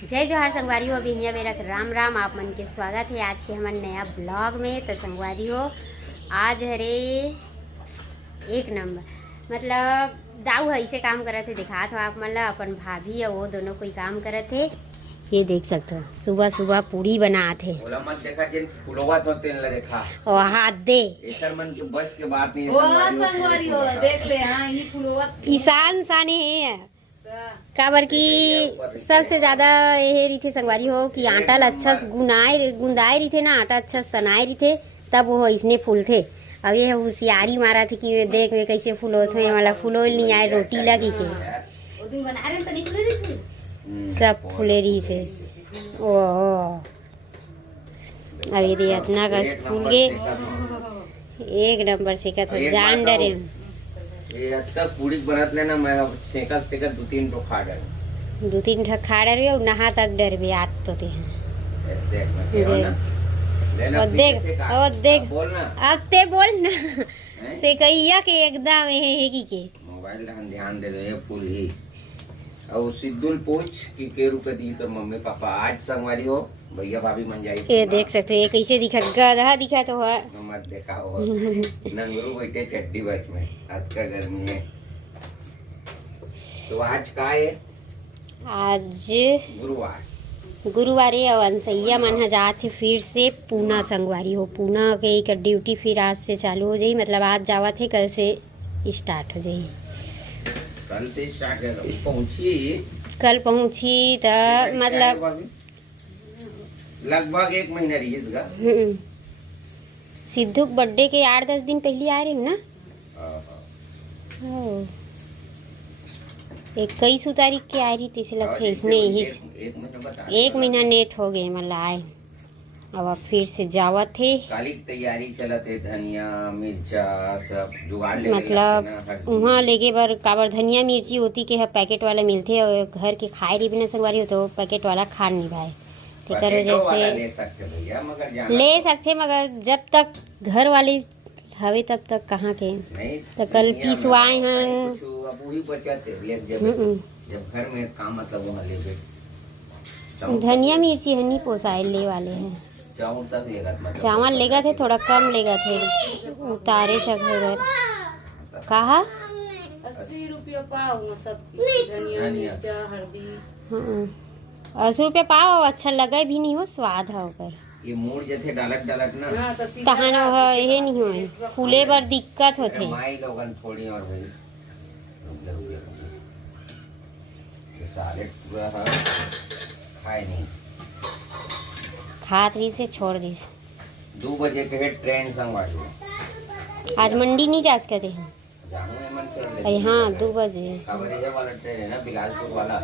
जय जोहार संगवारी हो बिहनिया बेरा राम राम। आप मन के स्वागत है आज के हमारे नया ब्लॉग में। तो संगवारी हो आज हरे एक नंबर मतलब दाऊ ऐसे काम करे थे दिखात हो आप मतलब अपन भाभी और वो दोनों कोई काम करे थे। ये देख सकते हो सुबह सुबह पूड़ी बनाते थे और हाथ दे बस के बात नहीं देख ले हाँ ये फुलवा ईशान साने है काबर की सबसे ज्यादा यही रही थे संगवारी हो कि आटा अच्छा गुंदाए रही थे ना, आटा अच्छा सनाए रही थे तब वो इसने फूल थे। अब ये होशियारी मारा थे कि देख वे कैसे फूलो थे वाला फूलो नहीं आए रोटी लगी के सब फूले रही से ओ अभी दे इतना का फूल के एक नंबर से का था जान डरे ये अब तक पूरी बनत लेना मैं सेकत सेकत दो तीन ठो खा खा डर और नहा तक डर भी आत तो थे और देख बोलना अब ते बोल ना से कहिया के एकदम है की के मोबाइल ध्यान दे दो ये फूल ही और सिद्धुल पूछ कि के रुपए दी तो मम्मी पापा आज संगवारी हो भैया भाभी मन जाई ये देख सकते हो ये कैसे दिखा गधा दिखा तो है मत देखा हो नंगरू बैठे चड्डी बस में आज का गर्मी है। तो आज का है आज गुरुवार है और अंसैया मन जाते फिर से पूना संगवारी हो। पूना के एक ड्यूटी फिर आज से चालू हो जाई मतलब आज जावा थे कल से स्टार्ट हो जाई। कल से स्टार्ट है कल पहुंची तो मतलब लगभग एक महीना रही इसका। सिद्धू बर्थडे के 8-10 दिन पहले आ रहे हो ना। 21 तारीख के आ रही थी इसलिए लगता इसने ही एक महीना नेट हो गए मतलब आए। अब फिर से जावा थे काली तैयारी चलत है धनिया मिर्चा सब जुगाड़ ले मतलब वहाँ लेके बर काबर धनिया मिर्ची होती के पैकेट वाला मिलते और घर के खाए रही बिना संगवारी हो तो पैकेट वाला खा नहीं भाई तेकर वजह से ले सकते मगर जब तक घर वाले हवे तब तक कहाँ के तो कल पिसवाए हैं जब घर में काम मतलब वहाँ ले धनिया मिर्ची हनी पोसाए ले वाले हैं चावल लेगा थे थोड़ा कम लेगा थे उतारे सके कहा 80 रुपया पाव सब चीज धनिया मिर्चा हल्दी 80 रुपया पाव अच्छा लगे भी नहीं हो स्वाद है ऊपर ये मूड जैसे डालक ना कहाँ न हो ये नहीं हो फूले बर दिक्कत होते माई लोगन थोड़ी और भाई सालेड पूरा खाए नहीं खात रही से छोड़ दी 2 बजे के ट्रेन संगवारी आज मंडी नहीं जा सकते हैं अरे हाँ 2 बजे खबरिया वाला ट्रेन है ना बिलासपुर वाला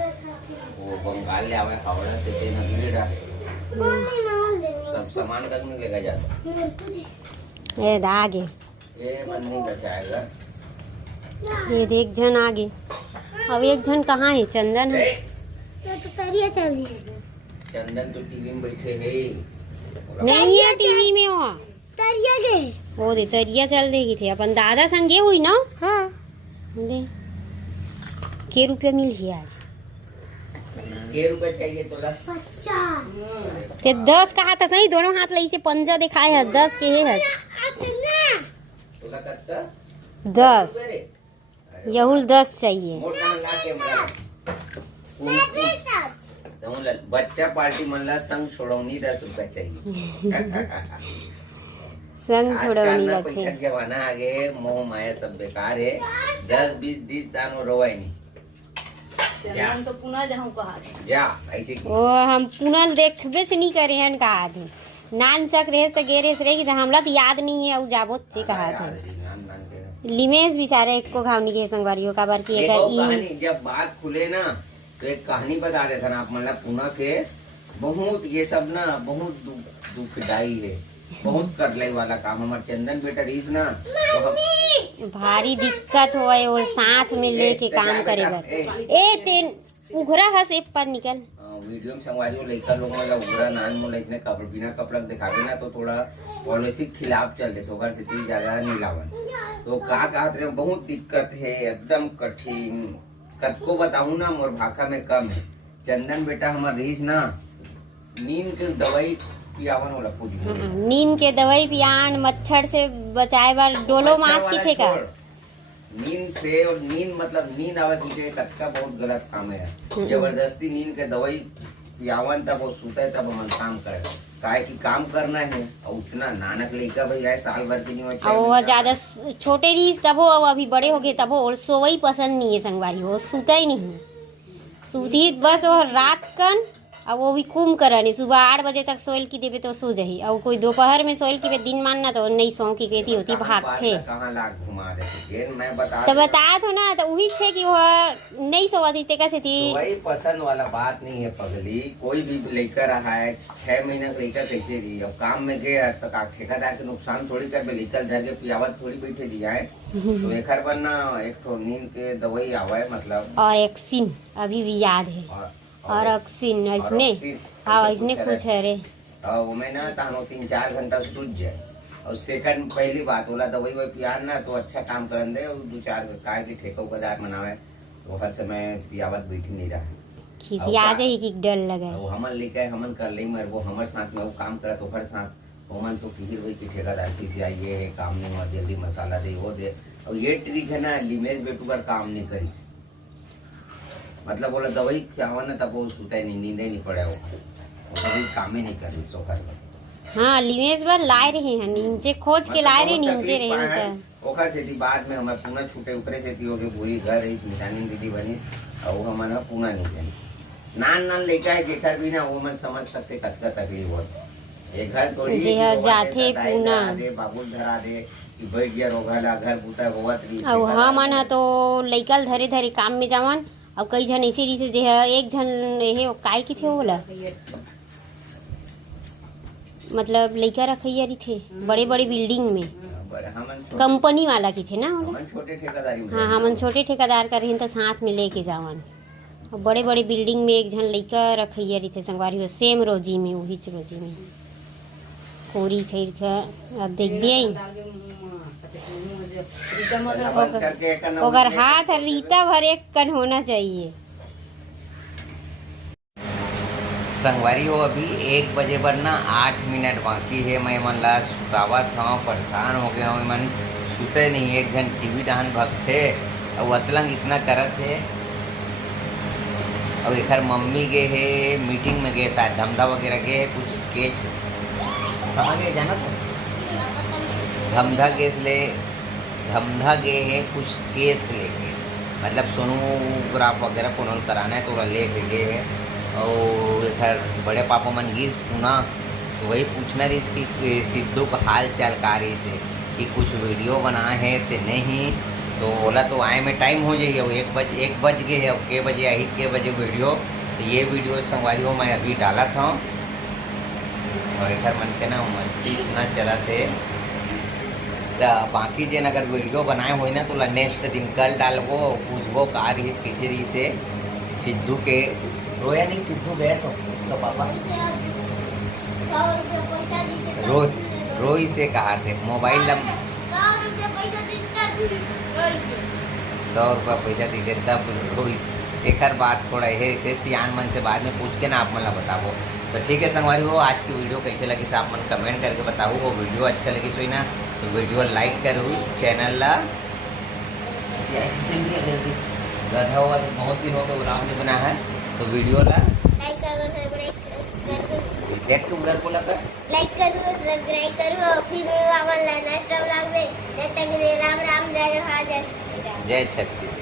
वो बंगाल ले आवे हावड़ा से ट्रेन अगले सब सामान तक नहीं लेकर जाता ये आगे ये मन नहीं बचाएगा ये देख जन आगे अब एक जन कहाँ है चंदन है चंदन तो टीवी में बैठे है नहीं है टीवी में वो दे तरिया चल देगी थी अपन दादा संगे हुई ना। हाँ दे के रुपया मिल ही आज के रुपया चाहिए तोला ते 10 कहा था सही दोनों हाथ लई से पंजा दिखाए है 10 के है तोला कत्ता 10 यहुल 10 चाहिए बच्चा पार्टी मनला संग छोड़ौनी 10 रुपया चाहिए संग छोड़ौनी पैसा के जमाना आगे मोह माया सब बेकार है 10-20 दिन तानो रोवाई नहीं चंदन तो पुना जाऊं कहा जा ऐसे ओ हम पुनः देखबे से नहीं करे हैं कहा थे नान चक रेस तो गेरेस रहेगी तो हमला तो याद नहीं है उ जाबो से कहा थे लिमेश बेचारे एक को घावनी के संगवारियों का बार की एक कहानी जब बात खुले ना तो एक कहानी बता रहे थे ना आप मतलब पुणे के बहुत ये सब ना बहुत दुखदाई है बहुत कर ले वाला काम हमारे चंदन बेटा रीस ना तो भारी दिक्कत हो और साथ में लेके काम करे बर ए तेन उघरा हस एक पर निकल वीडियो में संगवारी लेकर लोग मतलब उघरा नान मोल इसने कपड़ बिना कपड़ा दिखावे ना तो थोड़ा पॉलिसी खिलाफ चल रहे तो घर से ज्यादा नहीं लावन तो कहा बहुत दिक्कत है एकदम कठिन कद को बताऊं ना मोर भाषा में कम है चंदन बेटा हमार रहीस ना नींद के दवाई पियावन वाला पूरी नींद के दवाई पियान मच्छर से बचाए बर डोलो मास की थे का नींद से और नींद मतलब नींद आवे तुझे तक्का बहुत गलत काम है जबरदस्ती नींद के दवाई पियावन तब वो सुते तब हम काम करे काहे की काम करना है और उतना नानक लड़का भाई है साल भर की नहीं और वो ज्यादा छोटे रही तब हो अभी बड़े हो गए तब हो और सोवई पसंद नहीं है संगवारी वो सूता ही नहीं सूती बस वो रात कन अब वो भी कुम करनी सुबह 8 बजे तक सोयल की देवे तो सो जाही और कोई दोपहर में सोयल की दिन मानना तो नहीं सो की कहती होती भागते कहाँ लाख घुमा देते मैं बता तो बताया था ना तो वही छे कि वो नहीं सोवती ते कैसे थी वही पसंद वाला बात नहीं है पगली कोई भी लेकर रहा है 6 महीने का लेकर कैसे रही अब काम में गए तो ठेकेदार के नुकसान थोड़ी कर लेकर धर के पियावत थोड़ी बैठे दिया है तो एक बनना एक तो नींद के दवाई आवे मतलब और एक सीन अभी भी याद है और ऑक्सीजन इसने हाँ इसने कुछ है रे मैं ना तानो 3-4 घंटा सूझ जाए और सेकंड पहली बात बोला दवाई वही पियान ना तो अच्छा काम करन दे और 2-4 काय के ठेका उकादार मनावे तो हर समय पियावत बैठी नहीं रहा खिसिया जाए कि डर लगे वो हमन लेके हमन कर ले मर वो हमर साथ में वो काम करा तो हर साथ हमन तो किसी वही की ठेकेदार खिसिया ये है काम नहीं हुआ जल्दी मसाला दे वो दे और ये ट्रिक है ना लिमेज बेटू पर काम नहीं करी मतलब बोला दवाई खावा ना तब वो सुता ही नहीं नींद ही नहीं पड़े वो दवाई काम ही नहीं कर रही सोखा हाँ लिमेज बार लाए रहे हैं नीचे खोज के लाए रहे नीचे रहे तो ओखर से थी बाद में हमें पूना छूटे ऊपरे से थी होके पूरी घर एक मिठानी दीदी बनी और वो हमारा पूना नहीं जानी नान लेकर है जेकर भी ना वो मन समझ सकते कतका तकलीफ होती ये घर थोड़ी जाते पूना बाबू धरा दे कि बैठ गया रोगा घर बूता होवत रही और हाँ मन तो लइकल धरे धरे काम में जावन अब कई जन ऐसे रही जे एक जन ये काय की थे बोला मतलब लइका रखैया रही थे बड़े बड़े बिल्डिंग में कंपनी वाला की थे ना छोटे ठेकेदार हाँ हमन छोटे ठेकेदार का रही तो साथ में लेके जावन और बड़े बड़े बिल्डिंग में एक जन लइका रखैया रही थे संगवारी हो सेम रोजी में वही रोजी में कोरी खैर का अब देखिए अगर हाथ रीता भर एक कन होना चाहिए संगवारी हो अभी 1 बजे पर ना 8 मिनट बाकी है मैं मन ला सुतावा था परेशान हो गया हूँ मन सुते नहीं एक घंटे टीवी डाहन भगते और अतलंग इतना करत है और एक मम्मी गए है मीटिंग में गए शायद धमधा वगैरह गए कुछ केस कहाँ गए जाना धमधा गए हैं कुछ केस लेके मतलब सोनोग्राफ वगैरह को कराना है तो लेके गए हैं और इधर बड़े पापा मन गीस पुना तो वही पूछना रही इसकी सिद्धू का हाल चाल का रही से कि कुछ वीडियो बनाए हैं तो नहीं तो बोला तो आए में टाइम हो जाइए 1 बज गए है के बजे आई के बजे वीडियो तो ये वीडियो संगवारी हो मैं अभी डाला था और इधर मन के ना मस्ती इतना चला थे बाकी जन अगर वीडियो बनाए हो ना तो नेक्स्ट दिन कल डालबो पूछबो का रही कैसे रही से सिद्धू के रोया नहीं सिद्धू गए तो उसका पापा रोई से कहा थे मोबाइल नंबर 100 रुपया पैसा दीजिए तब रोई एक हर बात थोड़ा है सियान मन से बाद में पूछ के ना आप मन बताओ तो ठीक है संगवारी हो आज की वीडियो कैसे लगी से आप मन कमेंट करके बताओ वो वीडियो अच्छा लगी सोई ना तो वीडियो लाइक करो चैनल ला गधा हुआ बहुत दिन हो गए राम ने बना है तो वीडियो ला लाइक करो सब्सक्राइब करो फिर राम राम जय छत्तीस।